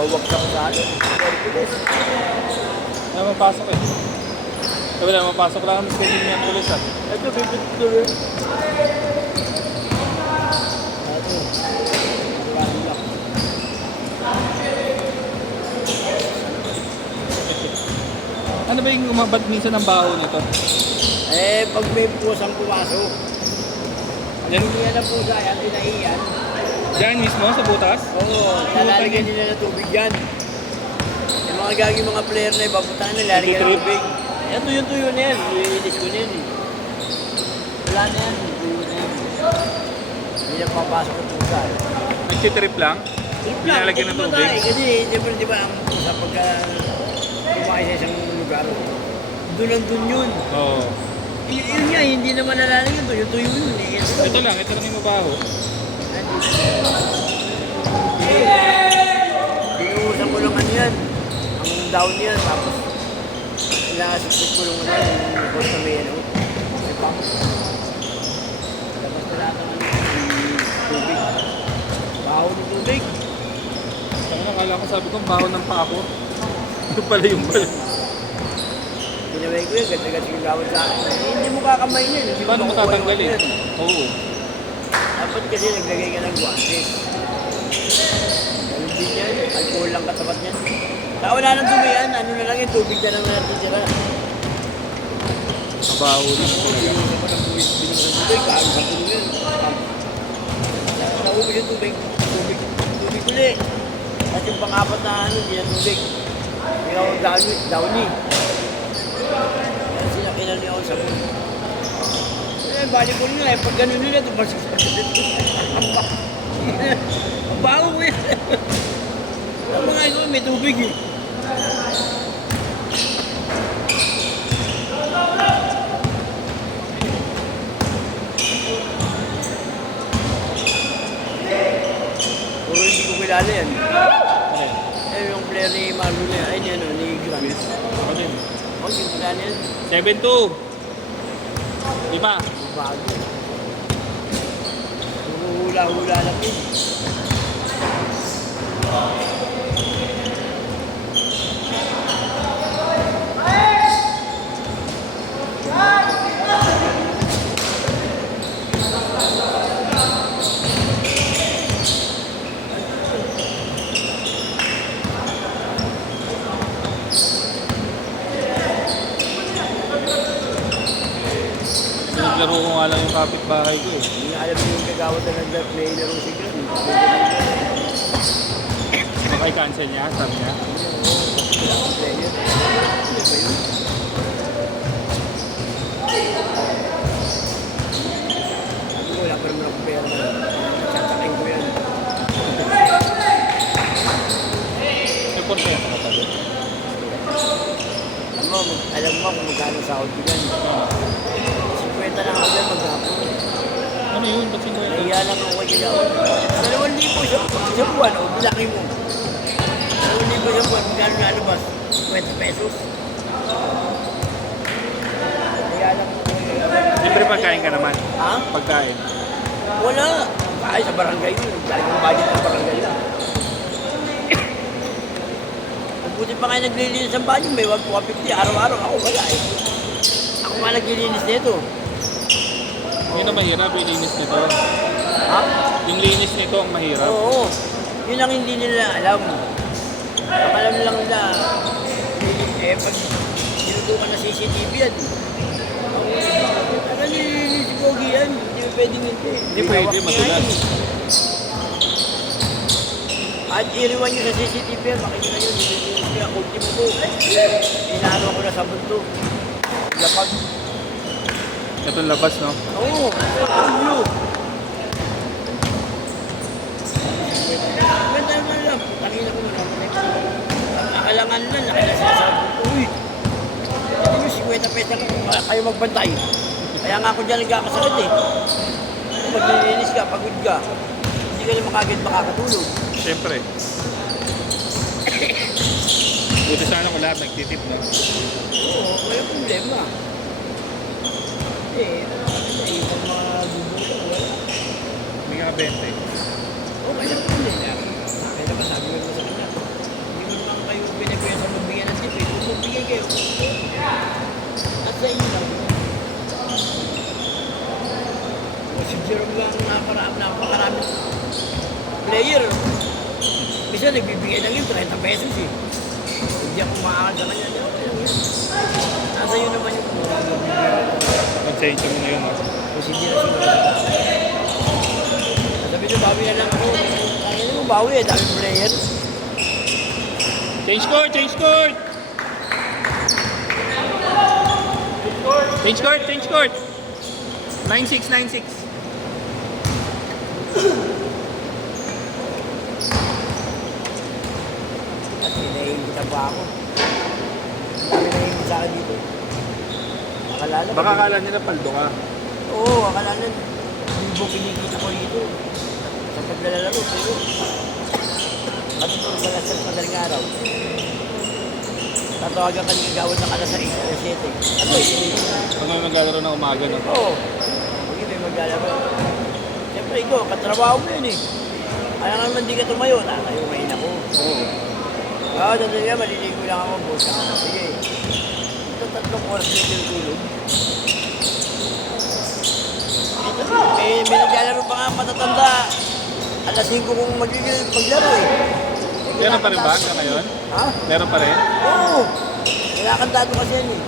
Wawagsak sa ano. Hercules. Wala mapasok eh. Wala mapasok lang ang schedule niya tulis ah. Ito, bibit ko rin. Ito. Pahalak. Ano ba yung umabad minsan ng baho nito? Eh, pag may pusang pumasok. Yan. Hindi yan ang pusa, yan, tinahiyan. Diyan mismo sa butas? Oo, lalagyan nila ng tubig yan. Yung mga gagawin mga player na ibabutan na, lalagyan ng tubig. Yan, tuyo-tuyo na yan. Iinis ko na yan eh. Wala na yan, tuyo na yan. Hindi na papasok ang pusa. Nagtitrip lang? Nilalagyan ng tubig? Kasi, siyempre, di ba, ang pusa pagka kumain sa isang lugar, doon yun. Oo. Yun nga, hindi naman nalalagyan, tuyo-tuyo yun eh. Ito lang yung mabaho. Binuhusan ko lang ano yan, ang down yan, tapos ilasipsip ko lang ano, yung boss na may ano, may pump. Labas na lahat ng ano, tubig. Baho ng tubig. Ano, akala ko sabi ko, baho ng pako. Ito pala yung pala. Pinaway ko yun, ganda-ganda yung gawad sa akin. Eh, hindi mo kakamay yun. Paano mo tatanggalin? Oo. Dapat kasi naglagay ka ng guantes. Hindi yan, alcohol lang katapat niyan. Kaya wala nang dumi yan, ano na lang yung tubig na lang natin sila. Mabaho na talaga. Binuhusan ko ng tubig, kaano sa puno yun. Naubos yung tubig ulit. At yung pang-apat na ano, hindi na tubig. Yung downy. Kaya sila kinali ako sa puno. Eh, balik ko nila eh. Pag gano'n nila, tumasok sa dito. Ang bago mo yan. Ang mga ito, may tubig eh. Puro hindi ko kilala yan. Ayun. Eh, yung player ni Marlon na yan. Ay, ni Gramis. Ano yun? Oh, hindi ko kilala yan. 7-2. 5. Bago. Hula-hula lang yun. Naglaro ko nga lang yung kapitbahay ko eh. Hindi alam mo yung kagawad na nag-play na rin si Gran. Baka i-cancel niya, sabi niya. Wala akong player. Ano ba yun? Sabi ko, wala pa naman akong pera na. Sasakain ko yan. May portento ka pa doon. Alam mo kung magkano sahod ko yan. 50 lang ako dyan maghapon. Ano yun? Ba't 50? Nahiya lang ako kay Gawad. 2,000 sa buwan, o bilaki mo. 2,000 sa buwan, magkano nalabas? 50 pesos. Nahiya lang ako kay Gawad. Libre pagkain ka naman. Ha? Pagkain. Wala. Ay, sa barangay yun. Galing ang budget ng barangay yun. Buti pa kayo naglilinis ng banyo, may 150 araw-araw. Ako wala eh. Ako nga naglilinis nito. Yun ang mahirap, yung linis nito. Ha? Yung linis nito ang mahirap. Oo. Yun ang hindi nila alam. Ang alam lang nila, eh pag sinutukan na CCTV yan. Ano nililinis si Pogi yan? Hindi mo pwedeng hindi. Hindi pwede, madulas. At iriwan nyo sa CCTV yan, makikita nyo, nililinis niya, ultimo ko. Inaano ko na sa bunto. Lapag. Itong labas, no? Oo, ano? Ganda naman lang. Tangina ko naman. Ang akalangan lang, laki na sinasabi ko. Uy, hindi mo 50 pesos lang kayo magbantay. Kaya nga ako dyan nagkakasakit eh. Pag nilinis ka, pagod ka, hindi ka naman kagad makakatulog. Siyempre. Buti sana ko lahat nagtitip, no? Oo, wala problema. Eh, yung mga bubuto, wala. May nga 20. Okay lang po nila. Kaya naman sabi mo sa kanya. napakaraming player. Minsan nagbibigay lang yun, 30 pesos eh. Hindi ako makakal sa kanya. Okay lang yun. Nasa yun naman yung Konsensya mo na yun, ha? kasi hindi na sigurado. Sabi nyo, bawi na lang ako. Kaya mo bawi eh, daming player. Change court! Change court! Change court! Change court! 9-6, 9-6. At pinahingita pa ako. Dami nahingit sa akin dito. Akala na. Baka akala nila paldo ka. Oo, akala na. Libo kinikita ko dito. Sa paglalaro, pero matutulog ka lang sa madaling araw. Tatawagan ka ng gawin ng alas 6, alas 7. Ano eh? Pag may maglalaro ng umaga, no? Oo. Hindi may maglalaro. Siyempre ikaw, katrabaho mo yun eh. Kaya nga naman di ka tumayo, nakayumain ako. Oo. Oo, dati nga, maliligo lang ako, boss ako. Sige. Ito 3 oras na tulog. May naglalaro pa nga matatanda. Alas 5 kung maglaro eh. Meron pa rin ba hanggang ngayon? Ha? Meron pa rin? Oo. Nilakandado kasi yan eh.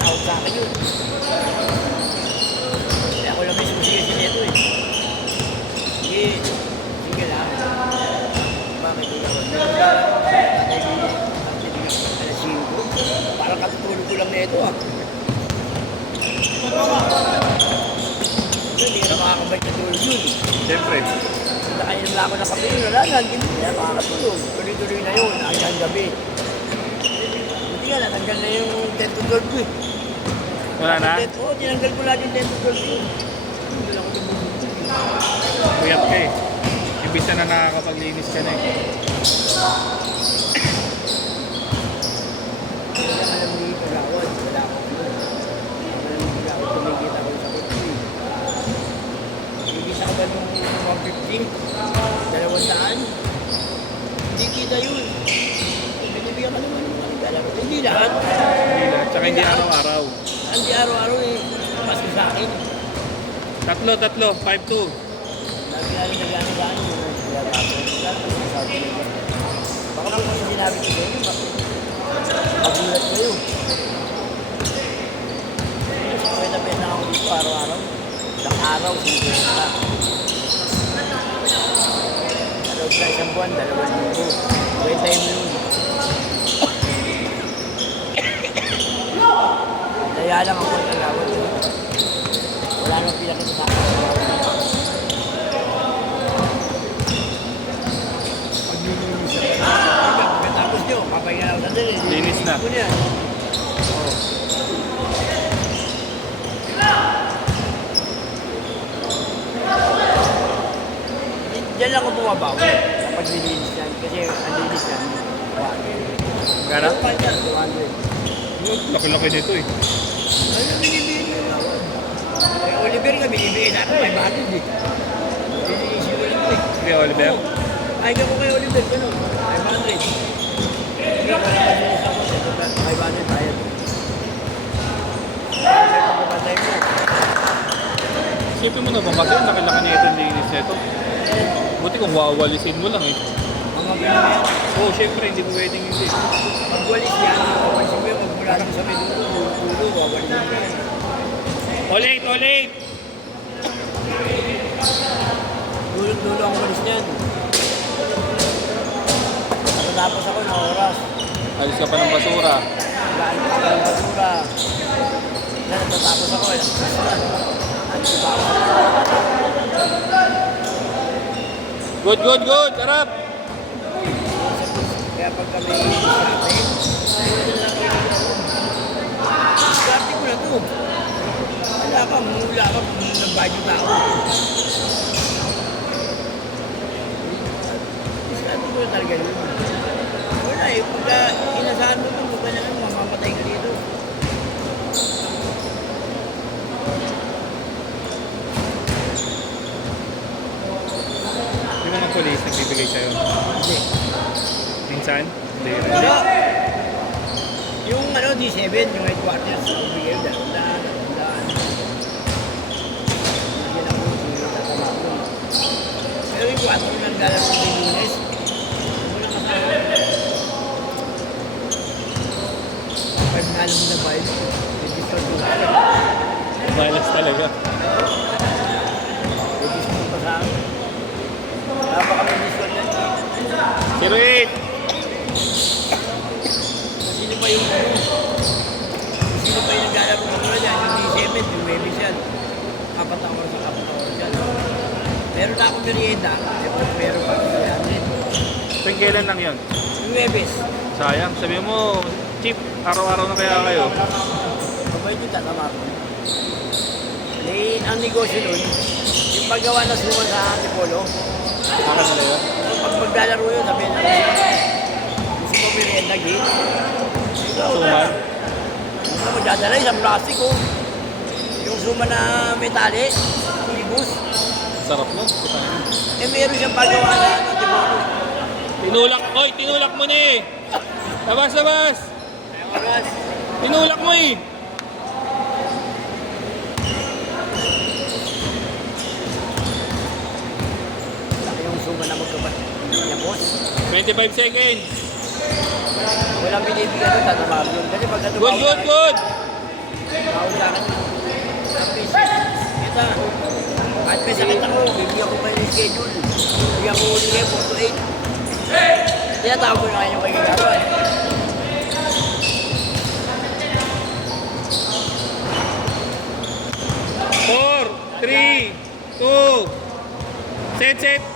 Tawag sa akin yun. Kaya ako lang may sumusige nito eh. Sige. Sige lang. Bakit ko lang? Alas 5. Parang katutulog ko lang na ito ah. Hindi ka na makakabay na tulog yun. Siyempre. Nakainom lang ako ng kape yun. Wala na, hindi na makakatulog. Tuloy-tuloy na yun, hanggang gabi. Buti nga, natanggal na yung 10 to 12 ko eh. Wala na? Oo, tinanggal ko lahat yung 10 to 12 yun. Hindi lang ako tumulog. Puyat ka eh. Imbis na nakakapaglinis ka na eh. Wala ka lang hindi pagawad. Wala ako. Wala ako tumigil ako sa kutsi. Igisa ko ba nung 150? 200? Hindi kita yun. Binibigyan ka naman ng mga naglalaro. Hindi lahat. Hindi lang. Tsaka hindi araw-araw. Hindi araw-araw eh. Maski sa akin. Tatlo. 5-2. Lagi namin nagano sa akin. Baka lang kasi sinabi ko sa'yo. Magulat kayo. Pwede na ako dito araw-araw. Isang araw, 50 na. Loob sa isang buwan, 2,000. Pwede tayo mo yun. Kaya lang ako ang tagawad. Wala nang pinakita sa akin. Pagkatapos nyo, papahinga lang sa dali. Linis na. Oo. Diyan lang ako bumabaw kapag nilinis yan. Kasi ang linis yan. Gara? 200. Laki-laki nito eh. Ano binibigyan mo lang? Kay Oliver nga binibigyan natin 500 eh. Nilinisin ko lang ito eh. Sige, Oliver. Ay, ka ko kay Oliver, gano'n. 500. Hindi ko lang nilinis ako. 500 bayad. Kasi pagpapatay mo. Isipin mo naman kasi ang laki-laki nito yung linis nito. Buti kung wawalisin mo lang eh. Mga ganun yan. Oo, syempre, hindi mo pwedeng hindi. Pagwalis yan, pagwalis mo yan, magmula lang sa may dulo, wawalis mo yan. Ulit! Dulo ang walis niyan. Natapos ako na oras. Alis ka pa ng basura. Gaan pa ako ng basura. Natatapos ako, alas 6 na. Alis pa ako. Good! Harap! Kaya pag kami shopping, swerte ko na to. Wala ka, nagbayad yung tao. Swerte ko na talaga yun. Wala eh, pagka inasahan mo ito, mukha na lang, mamamatay ka dito. Yung mga polis nagbibigay sa'yo. Hindi. Minsan? Hindi rin. So, yung D7, yung headquarters, bigay yun, 200. maglalaro ng Lunes. Wala kasama. 5 na alam mo na ba yun? Register ko pa. Malas talaga. Register ko pa sa akin. Napaka-register yan. 08. Sino pa yung sino pa yung naglalaro ng mga yan? Yung D7, yung Webis yan. 4 hours sa 4 hours yan. Meron na akong merienda. Meron pa akong merienda. Tuwing kailan lang yun? Yung Webis. Sayang. Sabi mo, Chip, araw-araw na kaya kayo. Kapag yung tatama ko. Ang negosyo nun, yung paggawa na suma sa Antipolo, Ano talaga? pag maglalaro yun, sabi na, gusto mo merienda, gin? Suman? Gusto mo dadala isang plastiko. Yung suma na metali, ibus. Sarap nun. Meron siyang paggawa na Antipolo. Tinulak. Oy, tinulak mo na eh. Labas, labas. Oras. Tinulak mo eh. Yung suma na magkabat. Yung boss. 25 seconds. Walang binibigyan nun, tatama yun. Kasi pag ano, Good, good, good. bawal sa akin. Tapos, kita. Kahit may sakit ako, bibigyan ko kayo ng schedule. Bibigyan ko ulit kayo 4 to 8. Tinatawag ko na kayo yung kagagawa. 4, 3, 2, set, set.